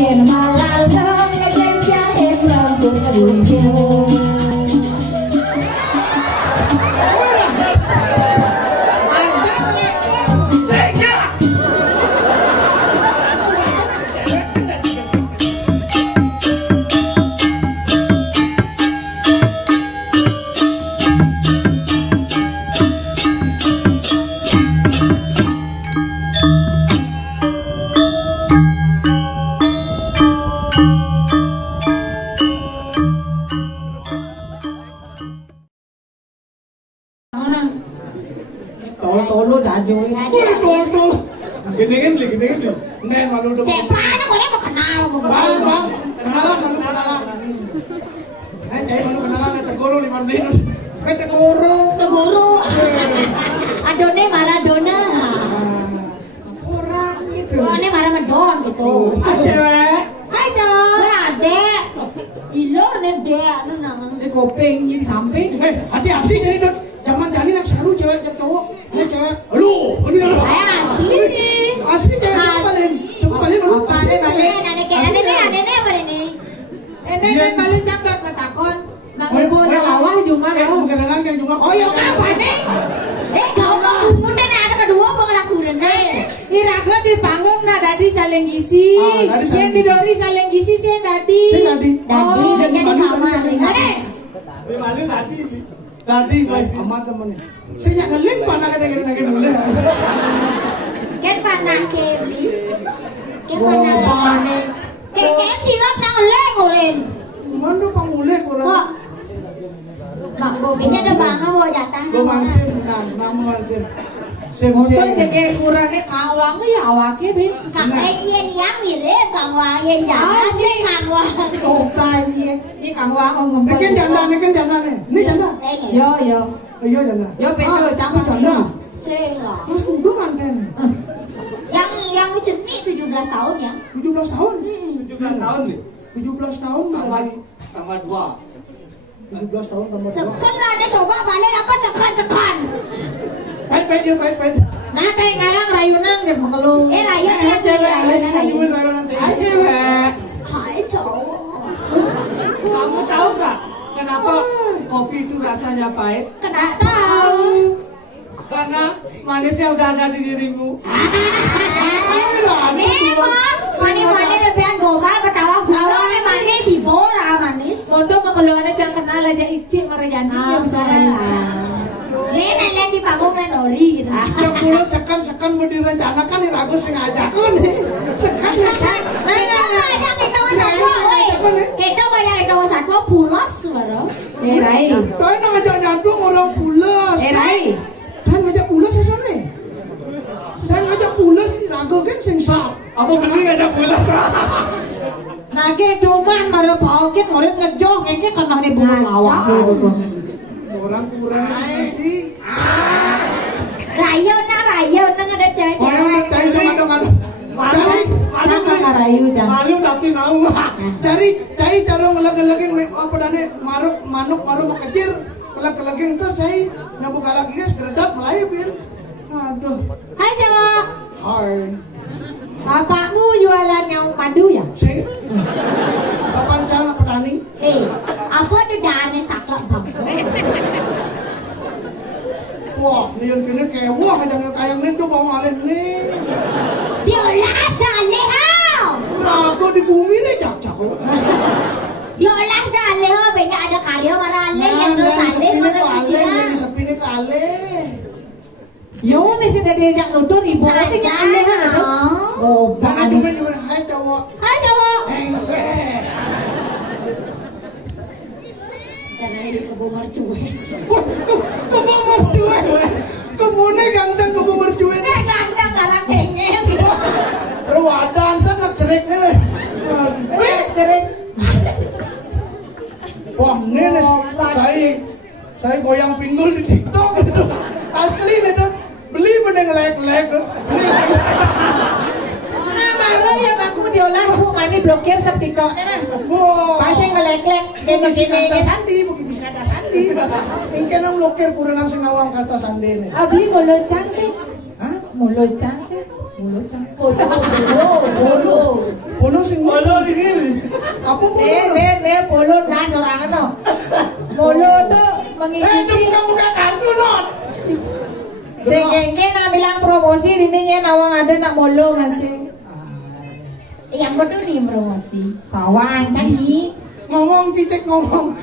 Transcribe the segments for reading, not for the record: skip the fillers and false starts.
yen malalong ngejajahin rambut bunjung. Tolo jajoin. Tolo. Gini-gini lu. Nen malu dong. Cepana kok dia mau kenal mau Bang, kenalan malu kenalan. Cai malu kenalan Tegoro 5 menit. Tegoro. Adone Maradona. Orang gitu. Oh, ini Maradona gitu. Cewek. Hai, Cok. Adek. Ilo ne dek nang. Kopeng di samping. Hati-hati jadi dok. Zaman jani nak seru cewek cowok. Cewek. Halo, ini halo. Saya asli nih. Asli cewek coba balik malu. Balik. Adene apa ini? Enen balik cakdot matakon. Nang bola lawah cuma kedengan kan cuma. Oh, yo apa nih? Kau mau ada kedua mau ngelakuin Iraga di panggung na dadi saling gisi. Yang di dori saling gisi sih dadi. Oh, jadi kamar. Di malu tadi nih. Tadi baik amat temennya. Saya ngeling panah kata mulai. Kan panah kebli. Kan panah panen. Kayak sirup nang leng oren. Mondo pangulek orang. Kok? Nak bobinya ada bangga mau jatah. Go mansim nang mansim. Motor jadi ukurannya kawang ya awaknya bin. Kakek iya yang mirip kawang yang jangan sih kawang. Kopanya, ini kawang ngembang. Ini kan janda nih. Ini janda. Yo. Iya janda. Yo bedo campur janda. Celah. Mas udah manten. Yang ceni 17 tahun ya. 17 tahun. 17 tahun nih. 17 tahun tambah 2. 17 tahun tambah 2. Sekan lah dia coba balik apa sekan. Pait. Nah kayak ngalang rayunan gitu mengeluh. Rayunan Cewek. Hai cowok. Kamu tahu nggak kenapa kopi itu rasanya pahit? Kenapa Tahu. Karena manisnya udah ada di dirimu. Mani lebihan gomal ketawa bulan manis si Bora manis. Mondo mengeluhnya jangan kenal aja Icik Marayani ya bisa rayunan. Lihat di panggung Nori gitu. Yang pula sekan direncanakan nih ragu sengaja kan nih. Sekan. Aja kita wasatwa, kita banyak kita wasatwa pulas baru. Rai. Tapi nang ngajak nyadung orang pulas. Rai. Dan ngajak pulas sesone. Dan ngajak pulas ragu kan sing sap. Apa beli ngajak pulang? Nah ke doman mara paukin ngorin ngejong ini kena nih bulu lawak. Orang kurang sih. Rayon ada cewek-cewek. Orang cari dong. Rayu jangan. Malu tapi mau. Cari cara ngelag-lagin apa dane manuk mau kecil. Kelag-lagin terus saya nyambung lagi guys keredat melayu bin. Aduh. Hai Jawa. Hai. Bapakmu jualan yang madu ya? Saya. Kapan jangan petani? Apa ada dana saklek bang? Wah, lihat kini kayak wah kayang nih tuh bawang alih nih. Diolah saleh hao. Nah, aku di bumi nih cak. Diolah saleh hao, banyak ada karya marale yang terus saleh mana dia? Yang sepi nih kaleh. Yo nih sih dari jak nutur ibu sih yang aneh kan? Oh, Jangan bang. cuma hai cowok. Hai Jawa. Jangan hidup kebun mercuai. Kebun mercuai. Kebunnya ganteng kebun mercuai. Ganteng karang denges. Perwadan sangat cerik nih. Keren. Wah, ini saya goyang pinggul di TikTok itu. Asli itu. Beli bener ngelek-lek tuh. Nah baru ya aku diolah bu mani blokir sep TikToknya kan. Wow. Pasti ngelek-lek gini. Sandi, begitu kata Sandi. Ingin nang blokir kurang sing awang kata Sandi nih. Abli mulocang sih. Hah? Mulocang sih. Bolo cang. Bolo sing Bolo di kiri. apa bolo? Ne bolo das orang no. Bolo tuh mengikuti. Kamu gak kartu lot. Sing kengke nak bilang promosi dininya nawang ada nak bolo masih. Yang betul di promosi. Kawan canggih. Ngomong cicek ngomong.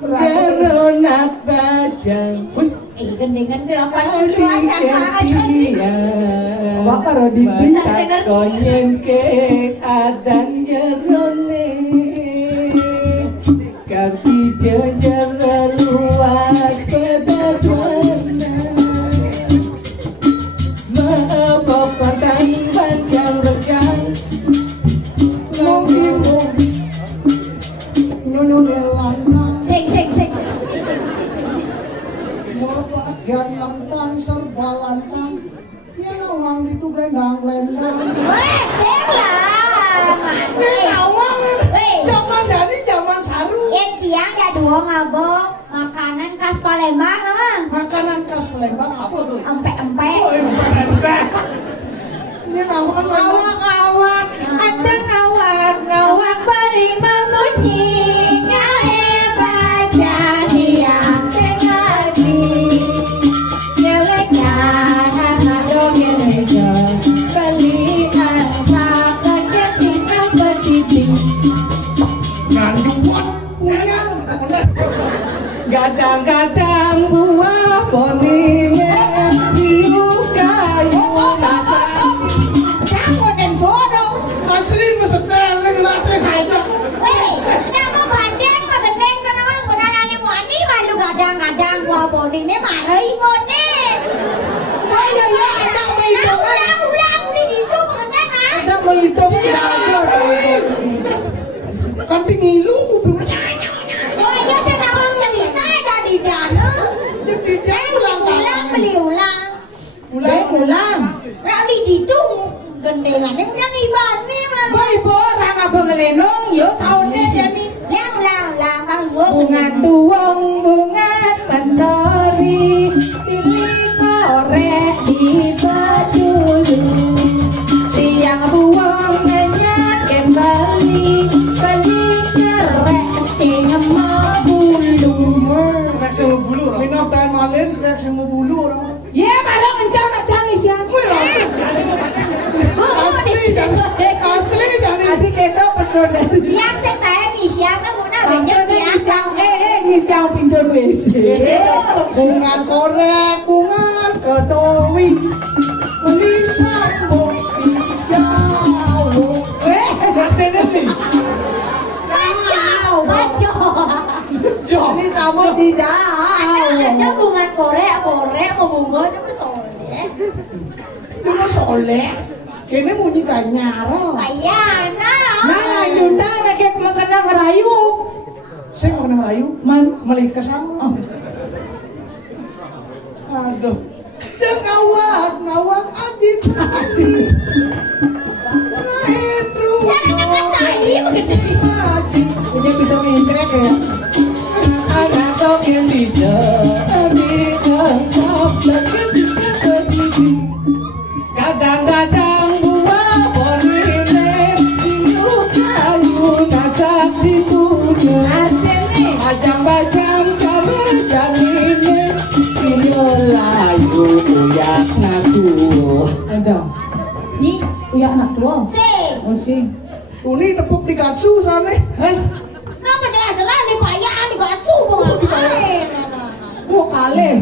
Karena bajang. Gendeng-gendeng apa dulu aja Dia. Bapak Rodi Tak koyen ke adan jerone. Kaki jejer luas pedagwana. Maaf padang panjang regang. Ngomong ibu. Nyunyune lantang. Sing. Mulut bagian lantang serba lantang. Ya nawang itu glendang-glendang. Weh, sing lah. Ya nawang. Weh. Zaman dari zaman saru. Yang tiang ya dua ngabok makanan khas Palembang emang. Makanan khas Palembang apa tuh? Empek-empek. Oh, empek. Ini nawang Ngawak, ada ngawak paling memunyi. Ngahe baca diam sengaji. Nyeleknya anak Indonesia. Beli asap rakyat tinggal berdiri. nganjuan punya. Gadang-gadang buah bonime diukai Kamu dan sodo. Asli mesetel nih gelasnya aja. Weh, nama badan mah gendeng tenang benarane muani malu gadang-gadang buah bodine marai bone. Saya ya ada hitung. Ulang di situ gendeng ah. Ada mau hitung. Kanti ngilu. Oh iya tenang cerita jadi dana. Jadi dia Ulang beli ulang. Ulang. Rali ditu gendengannya udah ngibane mah. Boy orang abang ngelenong yo saune jadi. Ulang bang gua. Bunga tuang bunga mentari pilih korek di badulu. Siang buang menyakin beli kerek sing mau bulu. Kerek sama bulu orang. minap dan malin kayak sama bulu orang. Ya barang encang nak cangis ya. Asli jadi. Adik edo pesona. Yang saya tanya di siapa muna banyak biasa. Ngisang pindon WC. Bunga korek, bunga kedowi, beli sambung jauh. Artinya nih. Baco. Jauh. Ini kamu tidak. Ada bunga korek mau bunga cuma soleh. Cuma soleh. Kini bunyi kayak nyaro. Bayana. Nah, Yunda lagi makan merayu. Saya mau kena rayu. Melika sama. Aduh. Dan ngawak adik. Naitru. Ini bisa mentrek ya. Anak kau yang bisa ambil sabda ketika berdiri. Kadang-kadang buah bonine diukai nasak dipunya. Artinya Bajang-bajang cawe janine silo layu uyak naku. ada. Ni uyak nak tua. Sing. Oh sih. Uni tepuk di katsu sana. Nama jelas-jelas di payah di gacu ngapain. Mau kali.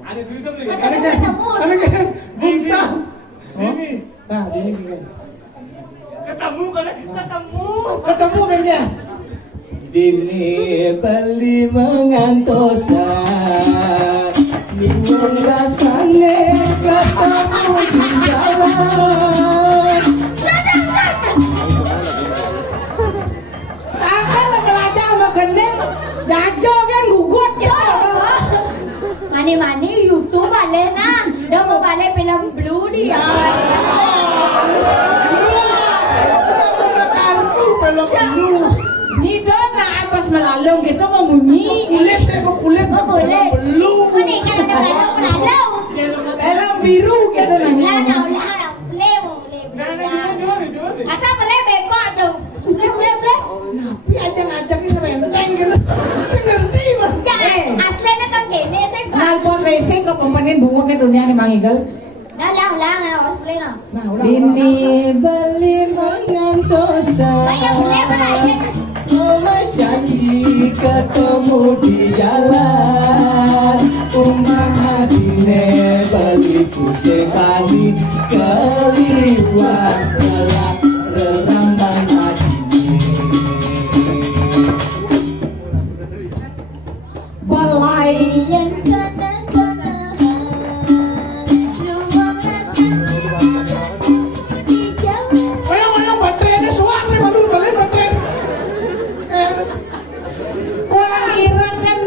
Ada cerita nih. Anaknya bungsa. Ini Nah, ini gini. ketemu kan? Ketemu kan dia. Dini beli mengantosan Nyuwun rasane ketemu di jalan. Tangan belajar sama gendeng. Jajo kan gugut gitu. Mani-mani YouTube balik nah. Udah mau balik film Blue dia. Ni don nak apa melalung gitu mau bunyi. Kulit Boleh. belum. Ini kan ada melalung. Dalam biru gitu Lah nanya. nah udah bayangin bungutnya dunia nih mangigel. Ulang beli no. Nah, udah. Ini beli mengantosan. Bayang beli apa aja? Mama janji ketemu di jalan. Umah hadine beliku sekali keliwat gelap reramban hadine. Belayan Oyong baterainya suak nih malu beli baterai. kurang kira kan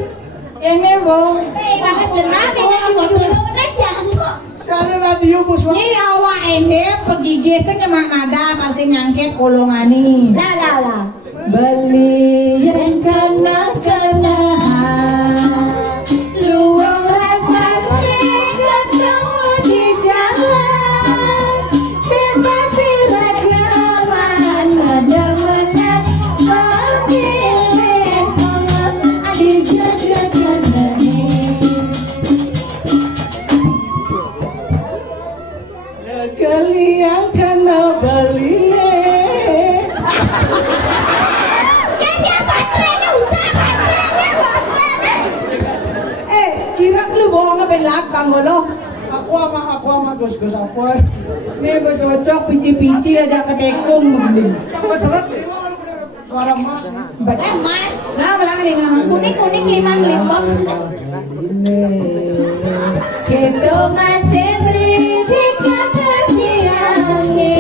ini bong. Banget jenah nih juluknya jangan. Kali radio bos wak. Ini awak ini pegigisnya mana ada pasti nyangkit kolongan ini. Lah. Beli yang kena-kenaan luang rasanya ketemu di jalan bebas iragaman menang memilih polos dijajakan Kalian kena beline. kira lu bohong apa lag panggolo Aku sama gus-gus apa? ini bercocok pici-pici aja ketekung begini Kamu seret suara mas. Mas, nah melang nih kuning limang limbok. Kita masih beridik keperdiannya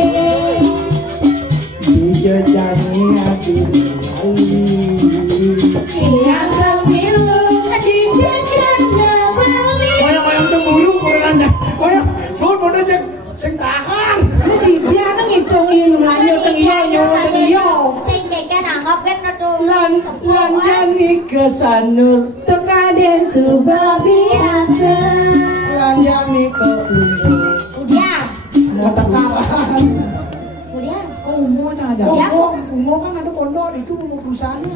Dijajangi hati yang pemilu dijaga kembali Oyong cemburu kurang Oyong suut model cek sing tahan. ini dia ngitungin lanjut iyo Sing kan anggap kan itu. Lan jani kesanur Tokaden suba biasa Lanjani ke Udah. Kapan? Udah. Kumu aja ada Kumo kan ada kondor itu mau perusahaannya.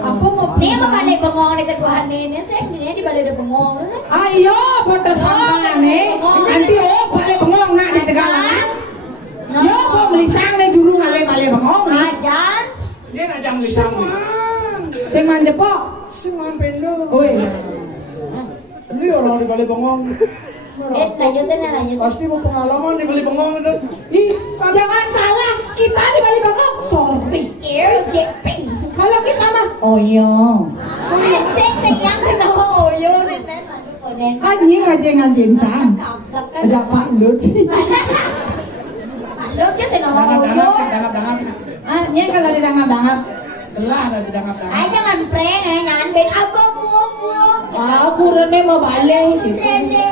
apa mau Nih mau balik bengong di ketuhan ini sih. Ini di balik bengong lu sih. ayo pada sangkaan nanti balik bengong nak di Tegalan yo kok melisang nih juru ngale balik bengong nih Ajan. Dia najang lisang. sing manjepok Seman pendo. woi Ini orang di balik bengong. Lanjutin. Pasti mau pengalaman di balik bengong itu. ih jangan salah kita di balik bengong sorry Jeping. kalau kita mah oh iya Sing yang kenapa oyo nih malu konen. anjing aja ngajincang Kaplek kan. ada Pak Lut Malu dia senang oyo. Dangap. nya kalau didangap-dangap Telah ada di dangap. Ay jangan prank jangan ben apa buang. aku rene mau balik Rene.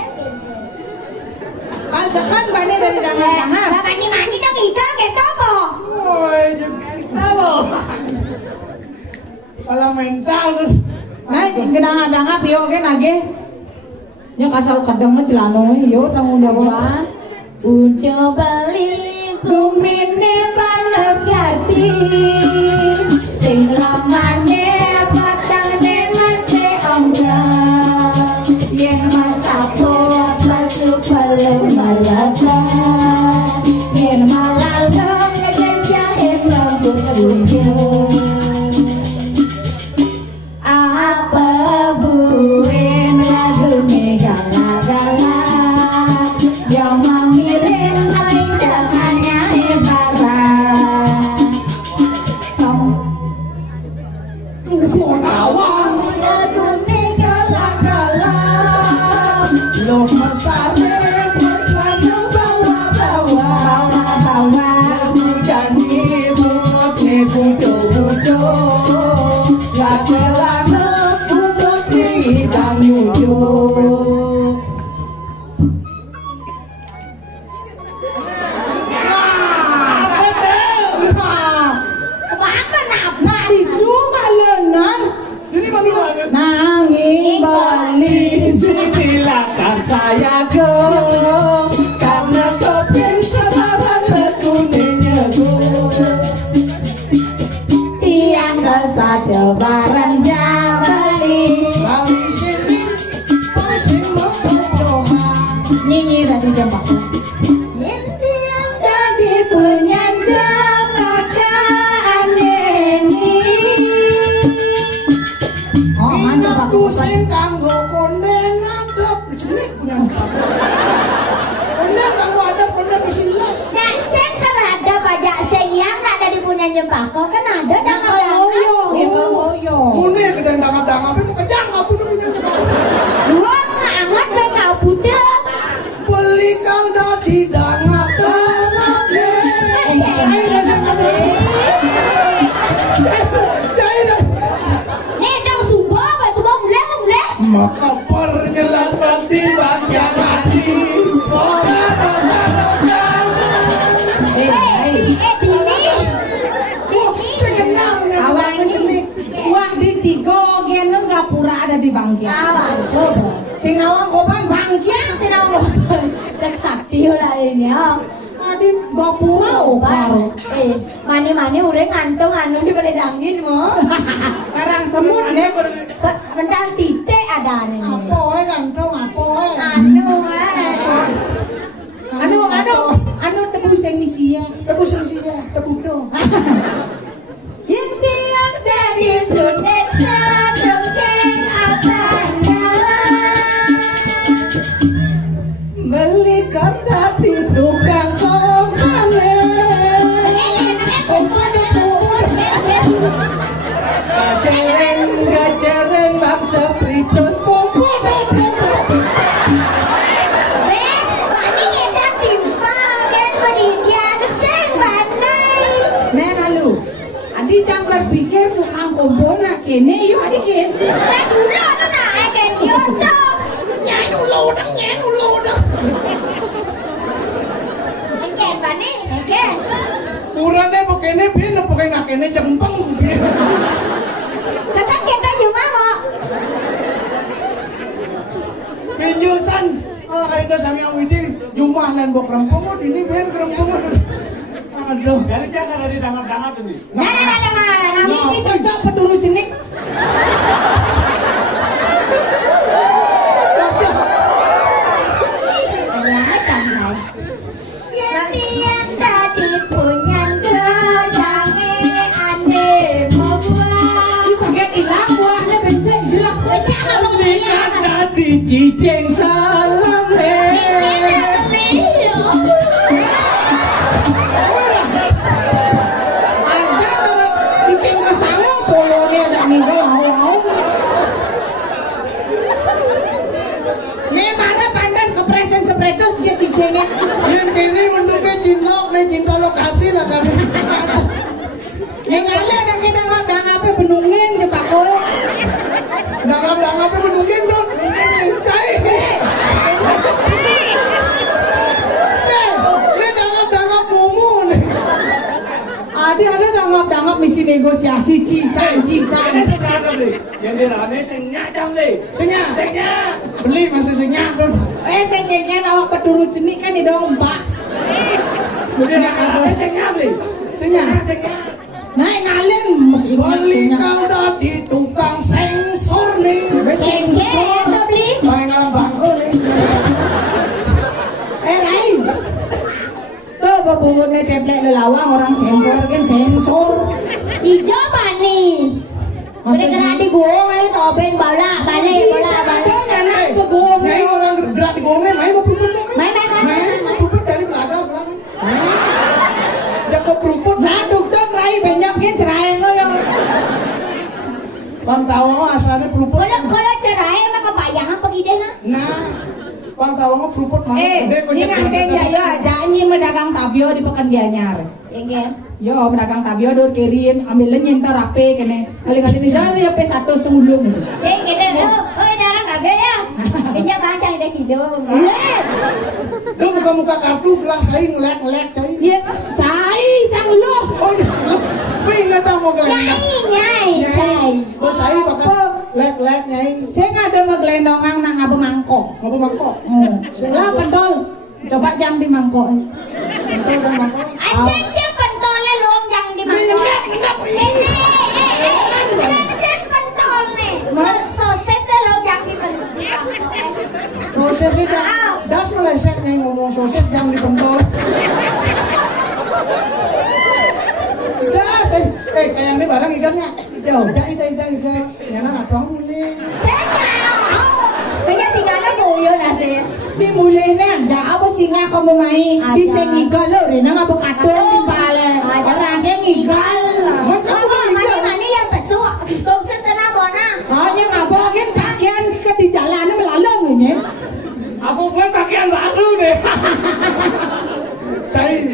kan bane dari dangap-dangap Bapak ni mandi dah ikan gitu po. Woi, apa? Pala mental terus. nah dangap-dangap yo ge nage nya kasal kadang mah celano yo tanggung jawab udah balik kumine panas hati sing lamane patangne masih onggah yen masapot masuk paling malakan yen malalong ngejajahin lampu kunjung apa buin lagu megala-gala yang memilih main dengannya ibarat Tawang lagu megala-gala lo mesarne lalu bawa Lagu janji bungot ne bujo Sakelana bungot ne hidang yujo Kebangan nak. nah itu malenan Ini malu. nanging bali Silakan saya go karena keping sasaran lekunenya go tiang kesada barang jabali Kali sini masih mau nyempako kan ada Nakal hoyo, ya kal hoyo. Mune gedang dangap-dangap mau kejang kapu tuh punya cepat. Dua ngangat ben kau budak. Beli kalda di dangap-dangap. Cairan. Nih dong subuh mulai. Maka pernyelakan di bagian hati. Billy. Awangi wah di tiga geneng gapura ada di Bangkia. Aduh. Sing nawang kopan Bangkia. Senang loh. Sakti lah ini ya. Adi gapura karo. Mani udah ngantung anu di beledangin mo. Karang semut nek Bentang titik ada nih. Apa kantong apa? anu tebus sing misia. Tebus sisinya, tebudo. Intian dari Sudesa dongeng abangnya. Beli karda di tukang komane. Gajeren bangsa pritus. Adi cang berpikir tukang kompona kene yo adi kene. Saya dulu tuh naik kan yodo. Nyanyi ulo dah. Eken bani, eken. Kurangnya pokoknya pin, pokoknya kene jempeng. Sekarang kita cuma mau. Pinjusan, ada sami awidi, jumlah lan bok rempong, ini ben rempong. Aduh. Dari jangan ada di dangap-dangap ini. Nah. Ini cocok peduru jenik. Cocok. Ya kan. Yang tadi punya gedange ane membuat. Sakit ilang buahnya bensin jelek pecah abang dia. Tadi cicing salam Ada kalau cicing kesana polone ada ninggal au. Nih mana pandas kepresen sepretos dia cicingnya. Yang kini bentuknya cinlok, nih cinta lokasi lah kan. Yang ada dangap-dangapnya benungin jepako. Dangap-dangapnya menungguin dong. Cai. Nih dangap-dangap mumu nih. Adi ada dangap-dangap misi negosiasi cincang. yang dirame sing nyacam le. Senya. Beli masih senya dong. Sengkeknya awak peduru jenik kan di dompak. Dirame sing nyam le. Senya. Nah ngalen mesti Beli kau dah di tukang sensor nih. Sengke beli. Main bangku nih. Rai. Tuh babungunnya template lelawang orang sensor kan sensor. Ijo bani. Udah kena di gong lagi toben bola balik. Nyana ke gong. Nyai orang gerak di gongnya, main mau peruput dong. Main. Peruput dari belakang. Jaga peruput. Nah duk Rai benjapkin cerai lo yo. Bang Tawang asalnya peruput. Kalau cerai mah kebayangan pergi deh nah. Nah, Bang Tawang peruput mah. Ini nganten ya yo aja ini medagang tabio di Pekan Gianyar. Yang Yo medagang tabio dur kirim ambilnya nyentar rapi kene. Kali-kali ini jalan ya P1 sebelum itu. oh dah rabe ya. Kayaknya baca ada kilo. Iya. Lu muka kartu gelas lain ngelek cai. Iya, cai cang lu. Oh iya. Wih nggak mau gelas. Nyai. Oh saya bakal lek nyai. Saya nggak ada megelendongan nang apa mangkok. Apa mangkok? Lah pentol. Coba jam di mangkok. Pentol kan mangkok. Asep pentolnya long yang di mangkok. Asep pentol nih. Sosisnya long yang di mangkok. Sosis sih jangan. Das meleset nyai ngomong sosis jangan dipentol. Das, kayak ini barang ikannya. Jauh. Ikan. Ya nang atong mulai. Saya mau. Kayaknya singgahnya boyo nasi. Di mulainya ada apa singa kamu main? Di sengigal lo, rena ngapa katul di bale. Orangnya ngigal.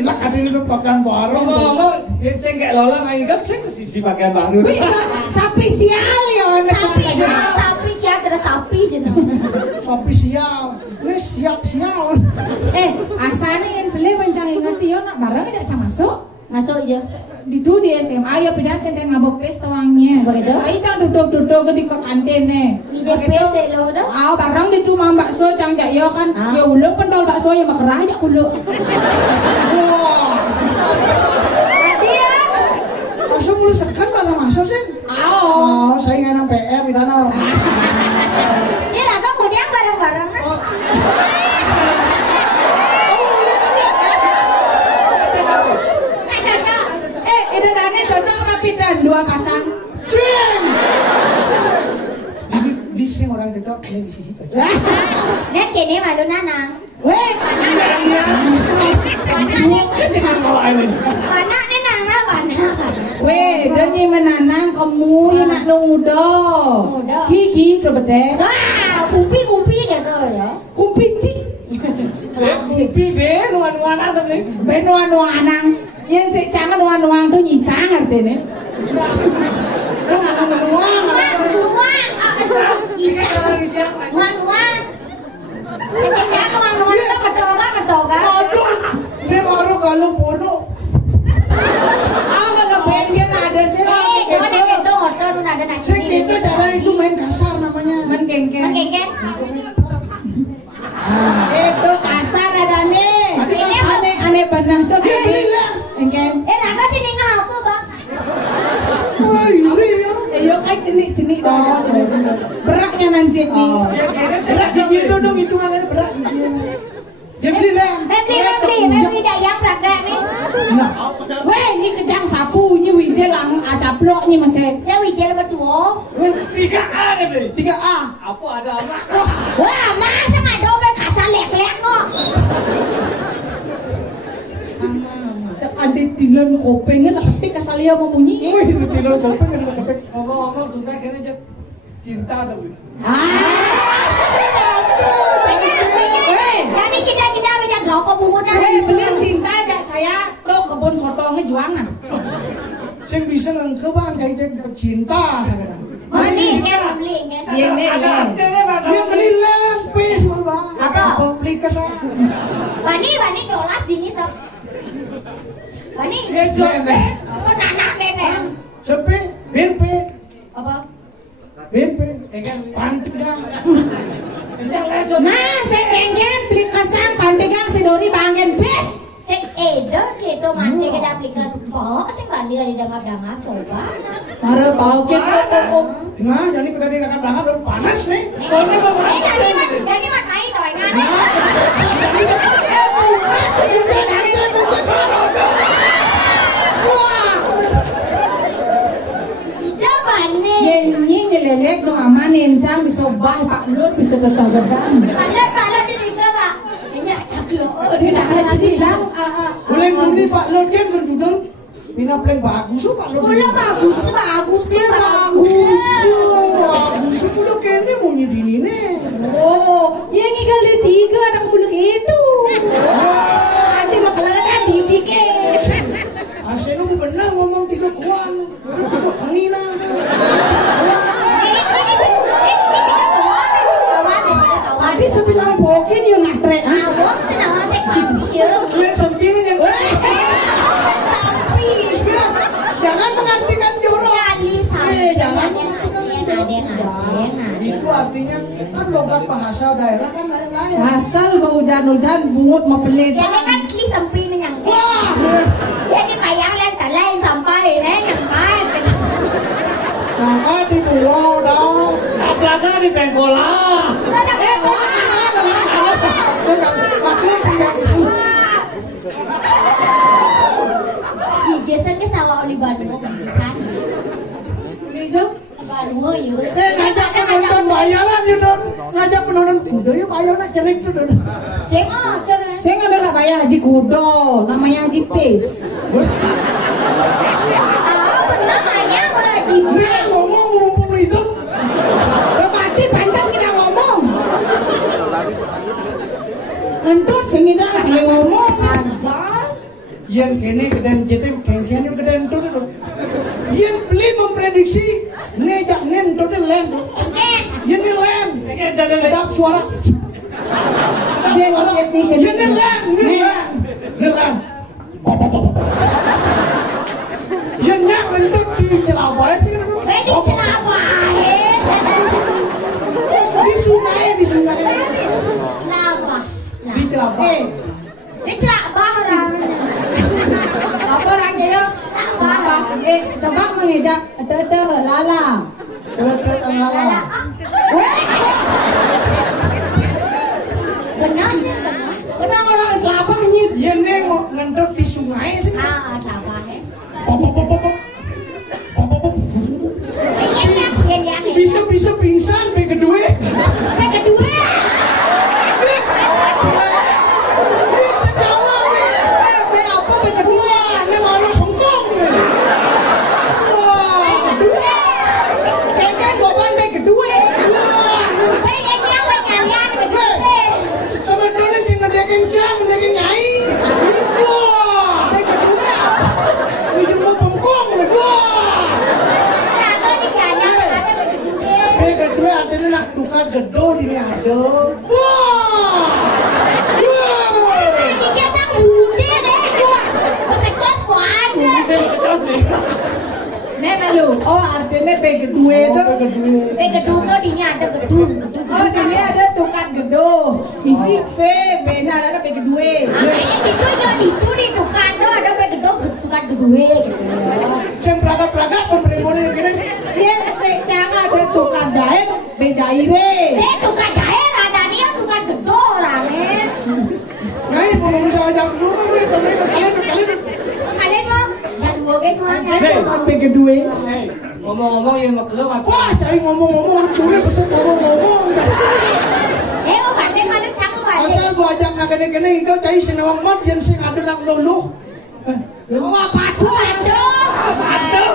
Enak ada itu pakaian baru. Ngomong-ngomong, sing kayak Lola main kan sing sisi pakaian baru. Sapi sial ya Sapi siap terus sapi jeneng. Sapi sial. Ini siap-sial. Asane yang beli mencang inget yo nak barang aja cak masuk. Masuk aja. Didu di SMA ya pindah senten ngabok pes tawangnya. Begitu? Ayo cang duduk-duduk di kantin nih. Di DP lo dah. Barang di rumah bakso cang jak yo kan. Ya ulung pentol bakso ya makerah aja kulo. Wah. Dia. Langsung mulai sekan barang masuk sih. Oh, saya nggak PR di sana. Dia lah kemudian bareng-bareng nah. Itu dane cocok tapi dan dua pasang. Cing. Di sini orang cocok, ini di sisi cocok. Nek kene malu nanang. Weh, Mana ni nang lah mana. weh, dia ni menanam kamu yang nak muda. Muda. Kiki tu betul. Wah, kumpi gitu ya. Kumpi cik. Kumpi be nuan-nuanan tapi. Benua anang. Yang si jangan nuan tu nyisang artinya. Lu nggak nuang. Isa. Nuan. Saya nuan itu ketoga. Aduh, ini loro kalau bodoh. Kalau pengen ada sih. Jangan itu hotel lu ada nak. Sing itu cara itu main kasar namanya. Mengkengkeng. Mengkengkeng. Itu kasar ada nih. Aneh benar tuh. Engken. Rangga sini ngapa bang? Wah, ini ya. Ayo kan jenik dah. Beraknya nanti nih. Berat gigi itu dong, itu nggak berat gigi. Dia beli lah. Beli dayang praktek nih. Weh, ini kejang sapu, ini wijel lang acaplok ni masih. Saya wijel betul. 3A nih beli. 3A. Apa ada anak? Wah, masa nggak dobe kasar lek-lek no. Ada tilan kopengnya lah ketik asalia memunyi. Wih, tidur kopeng ada ketek. Ngomong-ngomong tunai kayaknya cinta tapi. Jadi kita banyak gak apa bunga Beli cinta aja saya. Tuh kebun sotongnya juang nah. Sing bisa ngengke bang, jadi cinta saya. Beli kan beli kan. Dia beli lempes bang. Apa? Beli kesana. Bani dolas dini sob. Bani. Oh nanak nenek. Sepi, benpe, Apa? benpe, pantigang. Nah, saya pengen beli kasang pantegang sedori bangen bes. Sing edo gitu mante ke aplikasi. Kok sing bani dari dangap-dangap coba nah. Mare bau ken kok. Nah, jadi kita di dekat-dekat udah panas nih. Jadi mat main toy ngane. Bukan, bisa. Wah, Ida bani. Yenyi nyelelek no aman encang bisa bah Pak Lut bisa gedang-gedang. Palat di riba pak. Ini caklo. Tidak ada bilang boleh beli Pak Lord kan duduk. Bina pleng bagus Pak Lord. Pula bagus dia Bagus pula kene mau nyedini nih. Oh, yang igal di tiga anak bulu itu. Nanti makalah di ke. Asal lu benar ngomong tiga kuan, tiga kengina. Tadi sebilang bokin yang ngatre. Abang senang sek papi ya. Kalian sempini yang Sapi. jangan mengartikan jorok. Kali sapi. Jangan Ada. Itu artinya kan logat bahasa daerah kan lain-lain. Asal mau hujan-hujan bungut mau pelit. Ya kan kli sampai ni yang. Wah, Jadi bayang lain tak lain sampai yang main. maka di pulau dong. Belakang di Bengkola. Maklum sampai besok. Gigisan ke sawah oli Bandung gigisan. Hijau. Bandung ya. Ngajak penonton bayaran ya dong. Ngajak penonton kuda ya bayar nak cerik tuh dong. Saya ngajar. Saya nggak ada bayar Haji Kudo, namanya Haji Pes. Ah benar ayah kalau haji. Nih ngomong mumpung hidup. Mati pantat kita ngomong. Ngentut sini dah saling ngomong. Anjar. Yen kene geden jetem kengken yo geden to to. Yen beli memprediksi nejak nen to de lem. Yen ni lem. Kedap suara. Dia ngeliat nih jadi. Yen ni lem, ni lem. Ni lem. Yen nyak untuk di Celabai sih kan. Di Celabai. Di sungai. Celabah. Di Celabai. Di Celabah orang. Apa orangnya yo? Celabah. Coba mengejak. Ada lala. Lala. Benar sih. Benar orang Celabah ini. Yen nengok ngendok di sungai sih. Celabah ya. Bisa pingsan be kedua. Be kedua. Bisa Jawa nih. Be apa be kedua? Ini malu Hongkong nih. Wah, kedua. Kengken goban be kedua. Be yang kalian be kedua. Sama tulis sing ngedekeng jam, ngedekeng nyai. Wah, Be kedua. ini mau Hongkong nih. Wah. Be kedua artinya nak tukar gedo ini ada. Wah. Dia sang bude deh. Bekecos puasa. Nena lu. Oh artinya be kedua itu. Be gedung tuh dinya ada gedung. Oh ini ada tukar gedo. Isi B, benar ada be kedua. Makanya itu ditukar tuh ada be gedung tukar kedua gitu. Sem praga pemberian gini. Dia secara ada tukar jahit, be jaire. Tukar jahit ada dia tukar gedung orangnya. Nyai mau usaha jam dulu nih, Kalian mau? Yang dua gitu aja. Tukar be kedua. Ngomong-ngomong yang maklum aku. Wah, cai ngomong-ngomong, dulu besok ngomong-ngomong. Mau banding mana cang banding. Asal gua ajak nak kene-kene ikau cai sinawang mat yang sing ada nak luluh. Wah padu. Wah padu.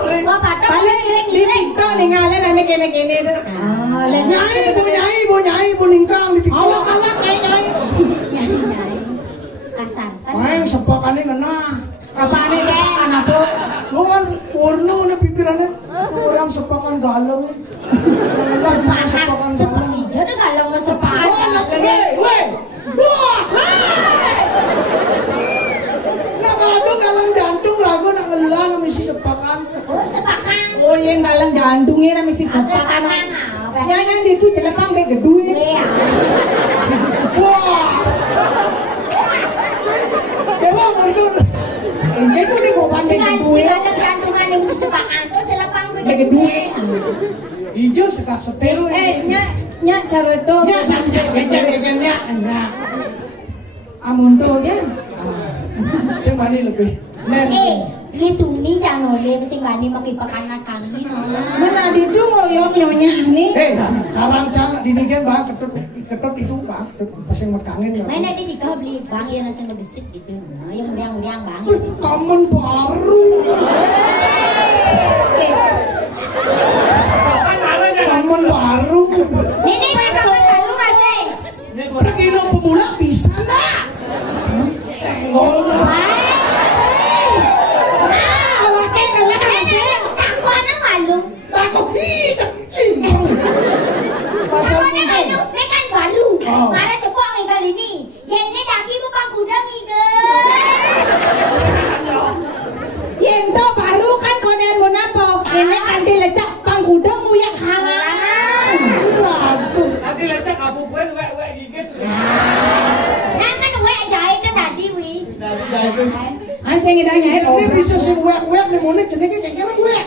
Paling di TikTok ninggalin ane kene-kene tuh. Ah, Nyai, bu ningkang di TikTok. Awak nyai. Nyai. Kasar. Main sepakane ngena. Apaan ini kan apa? Lu kan warna nih pikirannya. Orang sepakan galau nih. Allah juga sepakan galau. Seperti hijau deh kalau mau sepakan. Weh. Wah. Nak ada galang jantung ragu nak ngelah nama isi sepakan. Oh sepakan. Oh yang dalam jantungnya namanya si sepakan. Nyanyi itu celepang be gedue. Iya. Wah. Dewa ngordun. Ente ku nih goban be gedue. Dalam jantungan yang sepakan tuh celepang Be gedue. Hijau sekak setelu. Nyak caredo. Nyak. Amun tuh ya. Saya mani lebih. Itu nih jangan oleh sing bani makipakan nak kangi no. Mana didu ngoyong nyonya nih. Karang cang dinigen bang ketut itu bang pasang mat kangen. Main nanti tiga beli bang yang nasi megesit gitu. Yang udiang bang. Kamen baru. Oke. Kamen baru. Ini kamen baru masih. Pergi no pemula bisa nggak? Senggol. Awaknya ngelak masih. Aku anak malu. Takut pasal Aku anak malu. Ini kan baru. Oh. Mana cepok ikan ini. Yang ini daki bukan gudang ikan. Yento baru kan konen mau napo. Ini kan dilecak panggudang mu yang halangan. Nanti lecek abu gue wek gigis. Nangan wek jahit dan tadi wi. Nanti jahit. Asing idanya Ini bisa sing wek nih mau nih jenenge kayak gimana wek?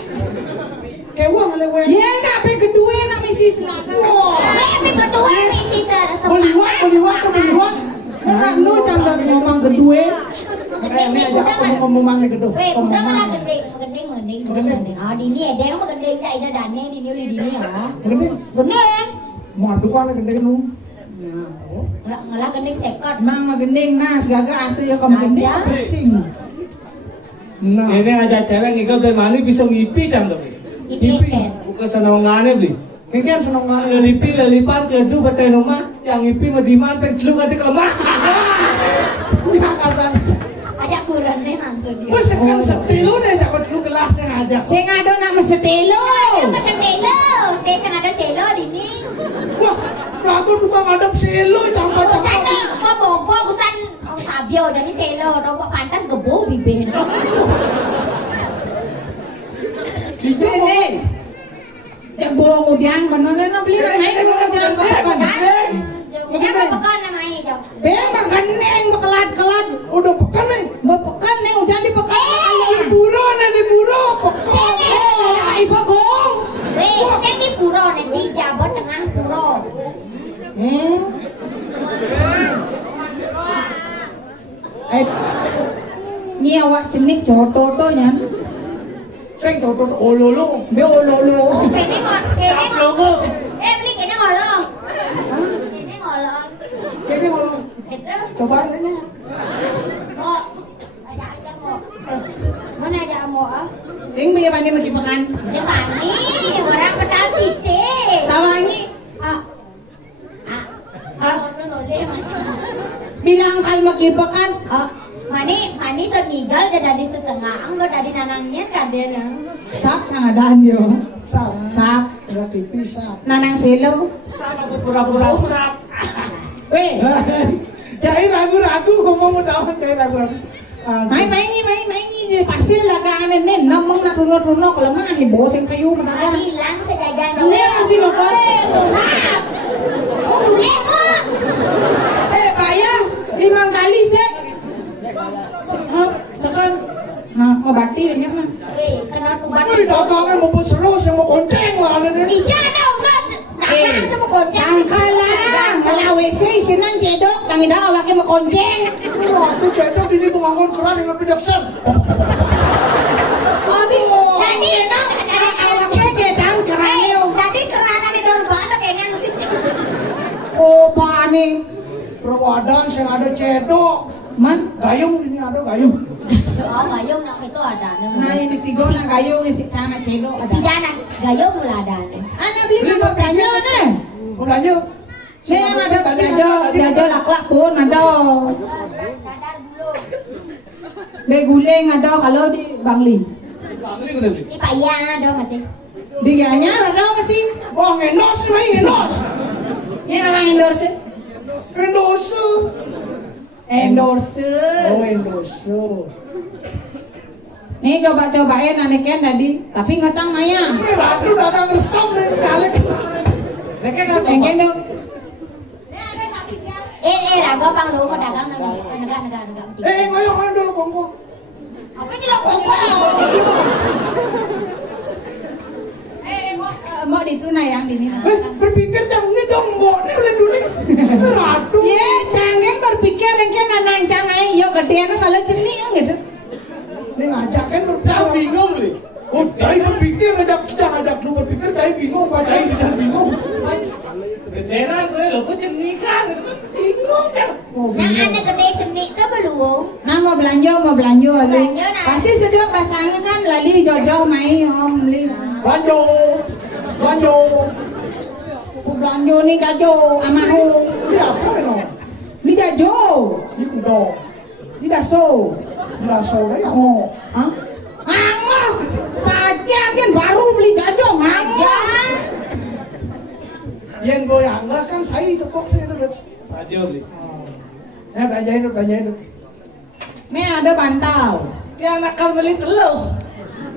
Kewa ngale wek. Ya nak pe kedua nak misi selaga. Wek mi kedua mi sisa. Beliwat. Nak nu canda ngomong kedua. Ini aja aku ngomong nih gedung. Weh, udah malah gendeng. Ah, di ini ada yang gendeng dah, ada dane di ini ya. Gendeng. Gendeng. Madu kan gendeng nu. Malah gendeng sekot. Mang magendeng nas gaga asu ya kamu gendeng Aja. pusing. Nah, Ini ada cewek ngikut dari mana bisa ngipi kan tuh. Ipiken. Bukan senongannya beli. kengken seneng kali. Lelipan kedu batai rumah yang ngipi mediman pengceluk ada kelemah. Ya kasan. Aja ngajak kurangnya langsung dia. Wes kan setilo nih jakot lu kelasnya ngajak. Sing ada nama setelo. Ayo mas selo, desa ada selo ini. Wah, ratu tukang ngadep selo Urusan campak-campak. apa bobo, urusan sabio jadi selo, dopo pantas gebo bibir. Hijau Ini. Jak burung udang bener na beli nang main burung udang kok kan. Dia apa pekan namanya jauh. Ben makan neng kelat-kelat. udah pekan nih. Bepekan neng udah dipekan. Di buro pekan. Ai bagong. Weh, kan di puro nanti Jawa Tengah puro. Nyewa jenik jodoh nyan. Sing toto ololo. Be ololo. Kene ngolong. Beli kene ngolong. Kene ngolong. Kayaknya kalau Itu. coba nanya. Oh, ada aja mau. Mana aja mau ah? Sing biya bani magipakan. Sebani, orang kenal titik. Tawangi. Noleh macam. Bilang kal magipakan. Mani senigal dan dari sesengah, enggak dari nanangnya kadena. Sap nang adaan yo. Sap. Sap. Udah tipis sap. Nanang selo. Sama aku pura-pura sap. Weh. Cai ragu-ragu ngomong udah cai ragu-ragu. Main di pasir lagangan nen namong na runo kalau mah heboh sing kayu mendadak. Bilang sejajan. Ini masih nonton. Murah. Oh, boleh kok. Bayar 5 kali sih. Sekarang mau bati banyak mah. Kenal kubat. Wih, dagangnya mau berserus yang mau konceng lah ini. Iya ada udah dagang sama kocak. Sangkalah, kalau WC isinan cedok, pangida awake mau konceng. Waktu cedok ini mengangon keran yang lebih jaksan. Oh nih, tadi enak. Awake gedang kerannya. Tadi kerana di dorban kayaknya sih. Oh pak nih, Perwadan yang ada cedok. man. Gayung ini ada gayung. Oh gayung nak itu ada. Nah ini tiga nak gayung isi cana cedok ada. Tidak nak gayung mula ada. Anak beli apa belanja nih? Belanja. Saya ada belanja lak-lak pun ada. Beguleng ada kalau di Bangli. Bangli udah beli. Di payah ada masih. Di Gianyar ada masih. Wah, ngendos nih, ngendos. Ini nama endorse. Ngendos. Endorse. Oh, ngendos. Nih coba-cobain anaknya tadi, tapi ngetang Maya. Ini ratu dagang resam nih kalik. Mereka kan Engken dong. Raga bang lu mau dagang negara. Ngoyong dulu bongko. Apa ini lo kongko? Mau ditunai yang ini. Berpikir jangan ini dong, mbok ini oleh dulu. Ini ratu. Ye, jangan berpikir engken nanang jangan yo gedean kalau jenih yang gitu. Ini ngajak kan Saya berpikir. bingung beli. Oh, Cai berpikir kita ngajak lu berpikir, Cai bingung, Pak Cai tidak bingung. Genderan gue lo kok cernikan gitu kan bingung kan. Nah ada gede cenik tu belum. Nah mau belanja Belanja, lu. nah. Pasti sedang pasangan kan lali jojo main om li. Banjo, banjo. Belanja nih gajo amahu. Ini apa ini? Ni gajo. Ini udah, Ni daso. udah sore ya mau. Hah? Angah. Pacar kan baru beli gajo manja. Yang goyang enggak kan saya cepok saya udah. Saja beli. Ya belanjain. Nih ada bantal. Dia anak kan beli telur.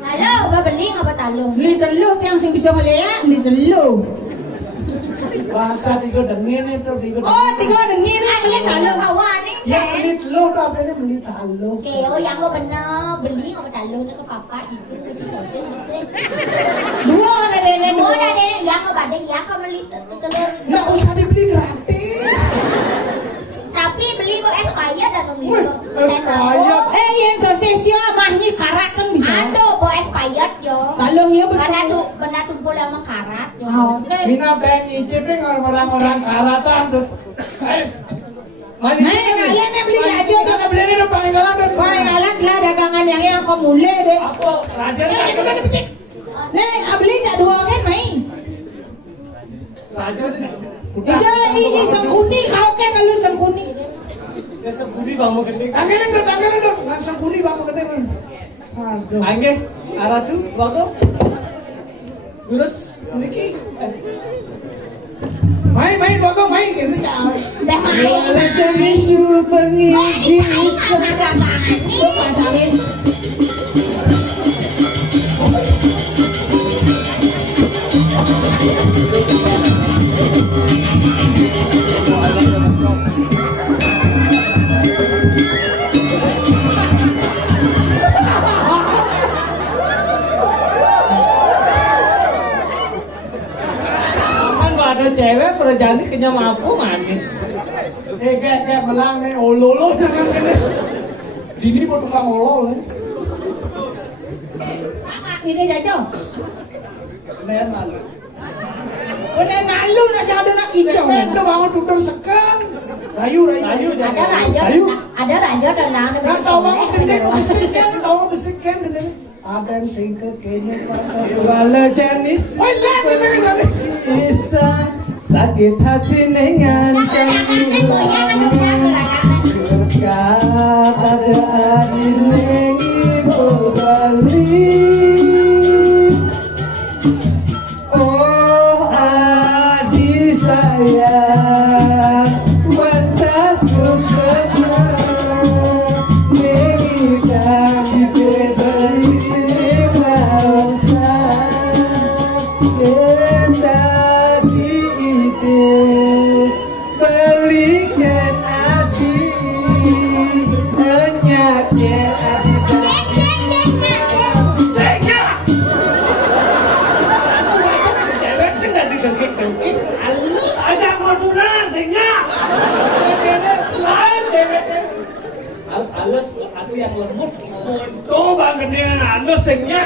Halo, gak beli ngapa talung? Beli telur yang sing bisa ngeliat, beli telur. Bahasa tiga dengin itu tiga. Oh, tiga dengin lah beli Beli talung telur. kawan ni Ya kan? beli telur tuh apa ini beli telur. Okay, oh yang kau benar beli ngapa talung nak kepapat itu mesti sosis mesti. Dua ada nenek Oh, dua. dah yang kau badeng yang kau beli telur. Nggak usah dibeli gratis. Tapi beli bu expired dan membeli Wih, expired. Yang sosis yo mahnya karat kan bisa. Aduh, bu expired yo. Talung yo Benar tumpul yang karat yo. Mina pengen nyicipin orang-orang karatan tuh. Mari. Nah, kalian yang beli gajo tuh. Jangan beli ini udah paling galang dan. Wah, galak lah dagangan yang kau mulai deh. Apa raja Udah dipecik. Nih, beli tak dua kan main. raja Ija ini sangkuni kau kan lalu sangkuni. Besok kudi bang mau gede. Tanggalin dong. Langsung kuni bang mau gede. Aduh. Angge, arah tuh, bago. Terus, niki. Main bago main gitu cah. Dah main. Boleh jadi pengiji. Lu Pasangin. Ada cewek perjani kenyam aku manis. Kayak melang nih, ololo jangan kene. Dini mau tukang olol nih. Ini jajo. Nen malu. Bener malu nasi ada nak hijau. Itu banget tutur sekan. Rayu. Ada raja tenang di Nah, tahu banget gede besikan gede. Ada yang sing kekene kakak. Wala jenis. Oh iya bener. Bisa sakit hati dengan suka ada dilengi berbalik. Oh adik sayang bertasuk sebelah mengikat di bebeli rasa kendali ide belikan hati penyakit hati sehingga cewek sih nggak digengkit halus ada moduna sehingga lain cewek harus halus hati yang lembut tuh bang gede halus sehingga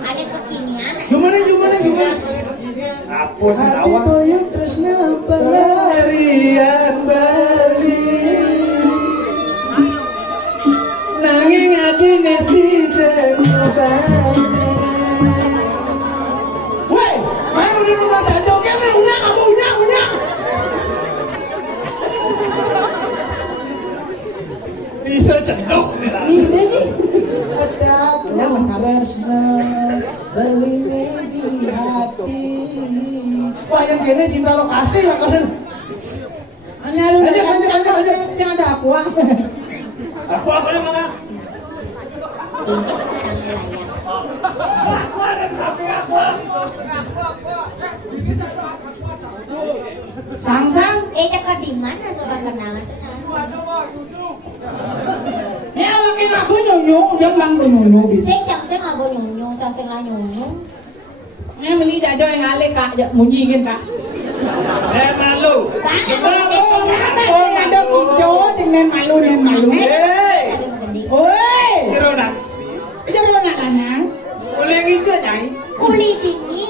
Ada kekinian. Gimana? Hapus Hati boyong tresna pelarian Bali. nanging hati nasi terubah. Woi, main di rumah saja kan unyang. Bisa cendok. Ini sih. Ada tresna beline di hati. Wah yang gini cinta lokasi ya kan. Lanjut. Saya ada aku. Aku apa namanya? Ini pesan nelayan. Aku ada sapi aku. Sang. Cakap di mana suka kenalan? Ya makin aku nyonyo, dia bang nyonyo bisa. Saya nggak mau nyunyung, saya lah nyunyung. Ini beli jajo yang alik kak, munyiin kak. Malu. Oh, saya ada hijau, dengan malu. Hei, Oi, Jerona. jerona lanang. Uleng hijau nyai. Uli dini.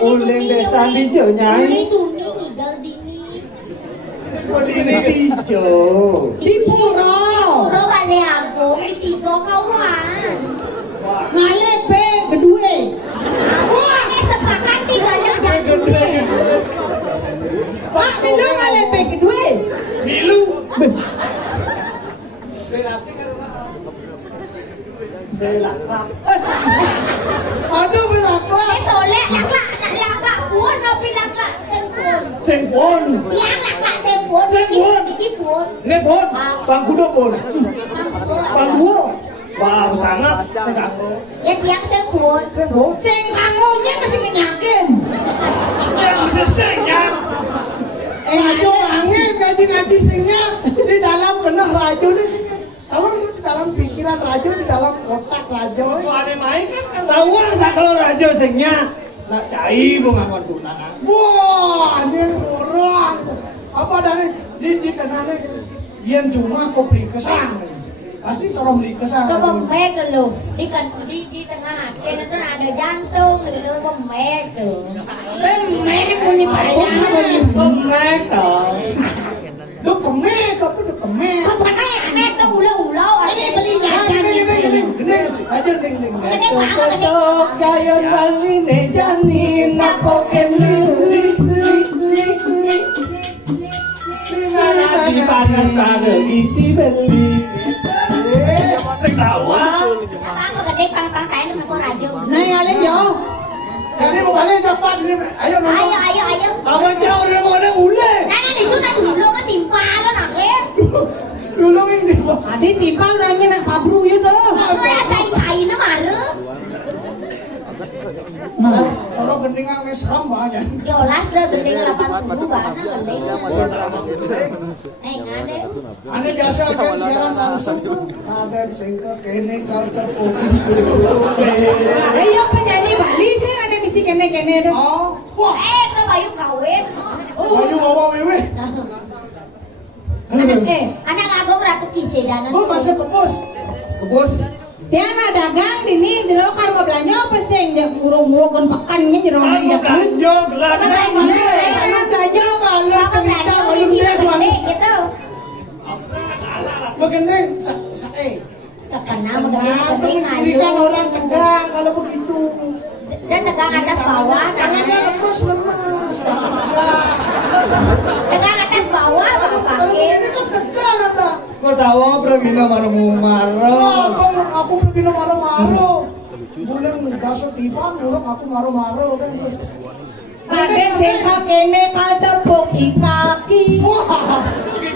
Uleng desa hijau nyai. Uli tuni ngigal dini. Uleng hijau. Di puro. Puro balik aku di tiga kawan. Ngalepe kedua. Wah, sepakat tinggalnya jatuh. Pak, milu ngalepe kedua. Milu. Berarti kan belakang. Aduh belakang. Soleh laklak pun, tapi laklak sempun. Sengpon. Yang laklak sempun. Sempun. Dikit pun. Ne pon. Pangkudo pon. Sempun. Pangkudo. Wow, sangat sekali. Ya tiang sempun. Sengpon. Sing kangonya masih ngenyakin. Yang bisa sengnya. Rajo angin ngaji singnya di dalam kena rajo di sini. Tahu di dalam pikiran rajo, di dalam otak rajo. Kalau ada main kan tahuan kalau rajo sengnya. Nak cai bunga tunangan. Wah, ini orang. Apa ada di kenane Yen cuma kopi kesang. Pasti cara beli kesang. Ke bembek dulu. Di tengah hati itu ada jantung, gitu bembek tuh. Bemek punya payah. Pemek dong. Duk kemek, apa duk kemek? Kemek tuh ulau. Ini beli jajan. Aja ding. Ketok kayon bali ne janin aku keli. panas paregi si beli. Sing tawang. Apa mau gede parang kain sama rajo. Nah, alin yo. Jadi mau balik cepat ini. Ayo nonton. Ayo. Awan jauh udah mau ada ule. Nah, itu tak dulu kan timpa lo nakeh. Dulu ini. Adi timpal orangnya nak pabru yun do. Aku ya cain na maru. Nah, soalnya gendingan ini seram banget. Yolas dah gending 80 bana gending. Ngade. Ane biasa kan siaran langsung tuh. Ada sengke kene kartu kopi. Ayo penyanyi Bali sih ada misi kene-kene do. Oh, wah. Itu bayu kawin. Ayo bawa wewe. Anak agong ratu kisedanan. Lu masuk ke pos. Ke bos. Dia nak dagang di ni di lokal mau belanja apa sih yang ngurung-ngurung pekannya di rumah Aku dia. belanja gerak. Ayo belanja kalau Apa belanja di sini beli gitu. Begending, sae. Sekena Nah, menggending ini kan ayu. orang tegang kalau begitu. Dan tegang atas bawah, Tangannya lemes, tangan tegang. tegang atas bawah baru Kalau pakai. ini kan tegang anda. Kau tahu Pravina marah marah. Wah, aku pergi maro-maro. Bulan dasar tipan, muruk aku maro-maro kan terus. Ada sengka kene kada poki kaki. Wah,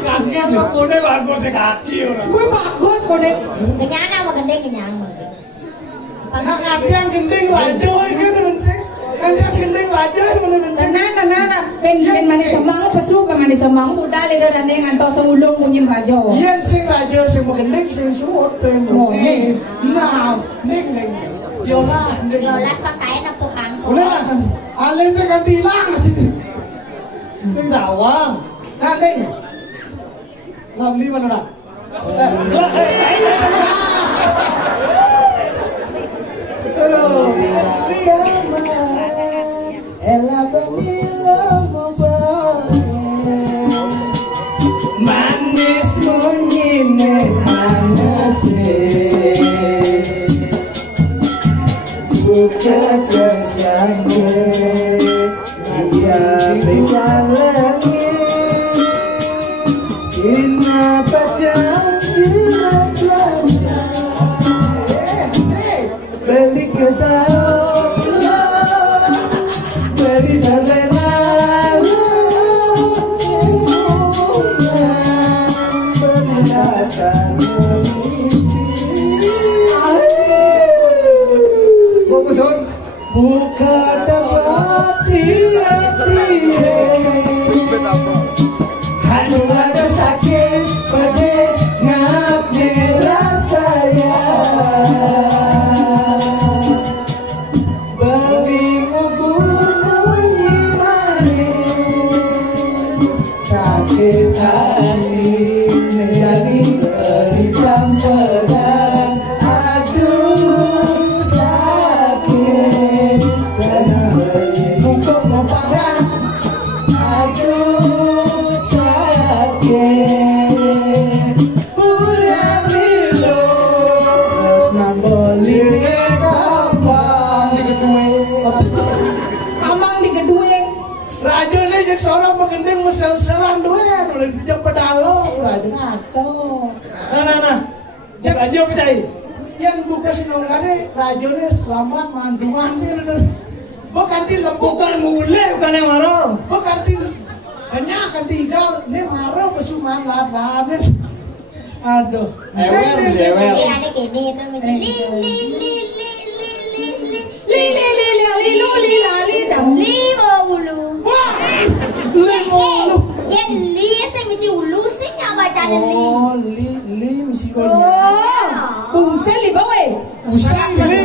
Kaki pokoknya bagus sih kaki orang. Gue bagus kone. Kenyana menggending kenyang. anak hati yang gending raja ini bener. Yang gending raja ini bener. Tenang, ben mani semang pesu ke mani semang udah ledo dan yang anto seulung punyim rajo. Iya sing raja sing mau gending sing suut Oh, nih. Nah, ning. Yolas, Yolas pakaian aku kangkung. udah, alisnya kan hilang. Sing dawang. Nah, ning. Ngamli mana nak? Ela benila manis menyine manase buka sesane dia berjalannya Sina baca sila belanja beli ketaulah beli selalu semuanya beli datang Boboson. buka dapat hati hanu ada sakit pada ngapne rasanya beli ngubunun manis sakit hati jadi hitam pedang aduh sakit buka mau padang aduh sakit ulang lilo terus namboli gampang di kedua Amang di kedua. raja ini yang seorang mengending mesel-selan dua oleh dia pedalo raja ngato Nah. Cek aja percaya. yang buka sinonggane raja ini lambat manduan sih bukan di lembut Bukan mulai, bukan yang marah. bukan di banyak kan tinggal ini marah pesuman lat-lat aduh Ewel. Iya ada kene itu mesti Li dam. lima ulu. wah lemolu Yang li sing mesti ulu sing yang baca li. oh li misi Oh, bungsel li bawe. usang li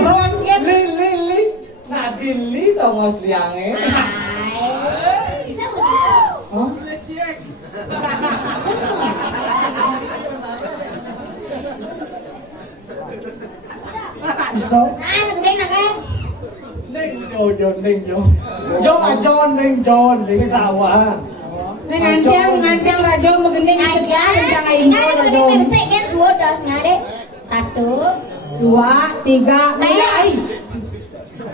Li. Nah dili tau ngos liange. Ay. Bisa begitu. Hah? Isto? Nah, nagdeng na kan. Ning jo. John, Sing tawang. Neng nganteng rajo mengending Aja. kencang aing Kan rajo. ini bisa kan sudah ngade. 1 2 3 mulai.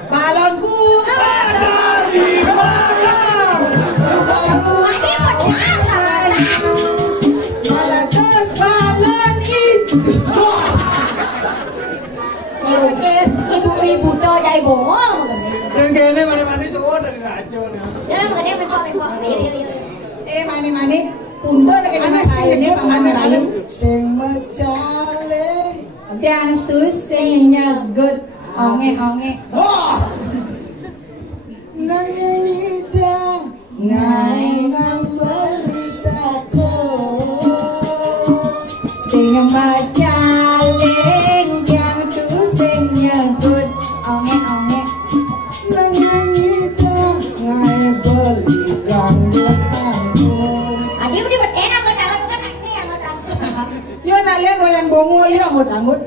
Balonku ada di mana? Ini benar salah. Ai bongol maganda. Dan kayaknya mani-mani semua dari racun. Ya maganda mepok. Mani-mani punto na kaya kayo ni pamamarayo. Sing macale. Dance to sing nyagot. Onge. Wah. Nangingidang ngai mambalitaku. Sing macaling yang to sing nyagot. Onge. Nangingidang ngai balikan letanku. Adi budi betena kedangan kan ini yang kedangan. Yo nalian wayan bongo yo anggut.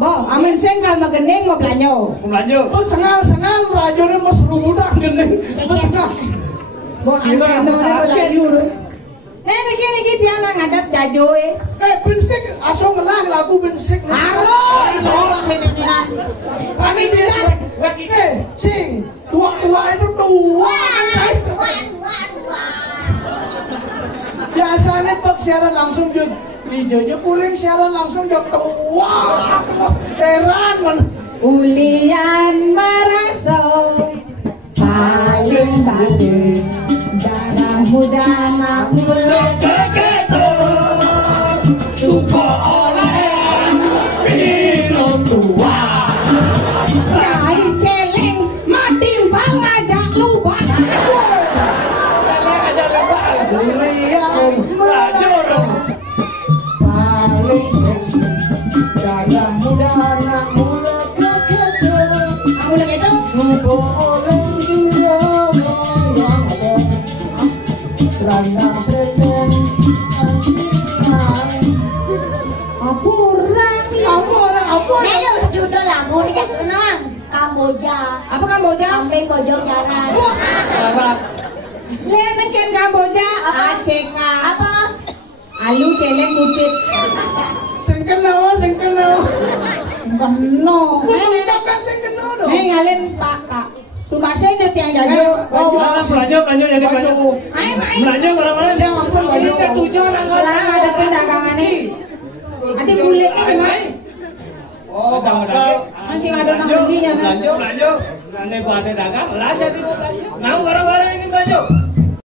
Bo, amin sing kal magening mo planyo. Lanjut. Oh sengal rajone mas rudak gendeng. Sengal. Bo angkano na wala yuro. Niki piana ngadap jajoe. Bensik aso ngelah lagu bensik. Aro, ora kene kina. Kami bilang, sing tua itu tua. Biasanya pak siaran langsung jod. Di Jojo Kuring siaran langsung jod tua. Heran man. Ulian maraso paling darah muda nak mulut keketo Suka oleh minum tua. cai celeng matimbang ngajak lubang Ulian maraso paling seksi. Darah muda anak mula keketo. kamu lagi itu Suka oleh sirah yang ada. Serandang anjiran. apa orang Apa? Nelo judul lagu ni kan tenang. Kamboja. apa Kamboja Kambing pojok jalan. lihat kan Kamboja ACK Apa? alu celeng kucit Sing kena. keno Bukan sing kena dong. ngalen pak rumah saya ngerti yang jajo Lanjut jadi lanjut. ayo Lanjut mana-mana. Dia mampun baju. Ini ketujuh nanggal. lah ada pendagangan nih ada kulitnya gimana Oh, dagang. masih ada nang beli ya kan Lanjut. Nanti buat dagang, lanjut. Nah, barang-barang ini lanjut.